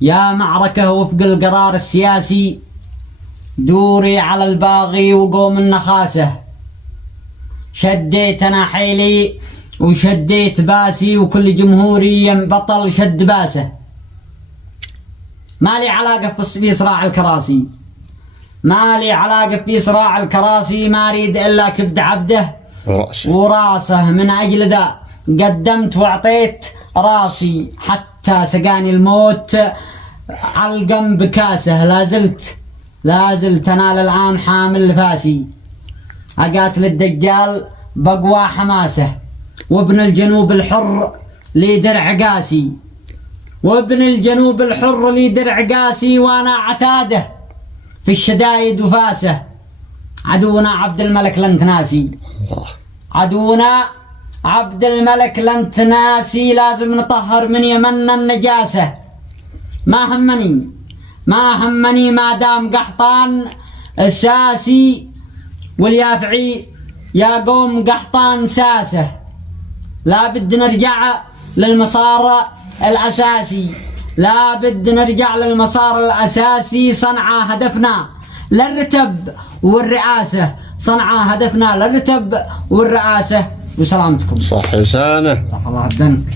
يا معركة وفق القرار السياسي، دوري على الباغي وقوم النخاسة. شديت أنا حيلي وشديت باسي، وكل جمهوري بطل شد باسه. ما لي علاقة في صراع الكراسي، ما لي علاقة في صراع الكراسي، ما أريد إلا كبد عبده وراسه. من أجل ذا قدمت وعطيت راسي، حتى سقاني الموت علقم بكاسه. لازلت أنا للآن حامل فاسي، أقاتل الدجال بقوى حماسه. وابن الجنوب الحر لي درع قاسي، وابن الجنوب الحر لي درع قاسي، وأنا عتاده في الشدايد وفاسه. عدونا عبد الملك لن تناسي، عدونا عبد الملك لن تناسي. لازم نطهر من يمنا النجاسة. ما همني ما دام قحطان الساسي، واليافعي يا قوم قحطان ساسه. لابد نرجع للمسار الأساسي، لابد نرجع للمسار الأساسي. صنعاء هدفنا للرتب والرئاسة، صنعاء هدفنا للرتب والرئاسة. وسلامتكم. صح لسانه. صح الله يهدنك.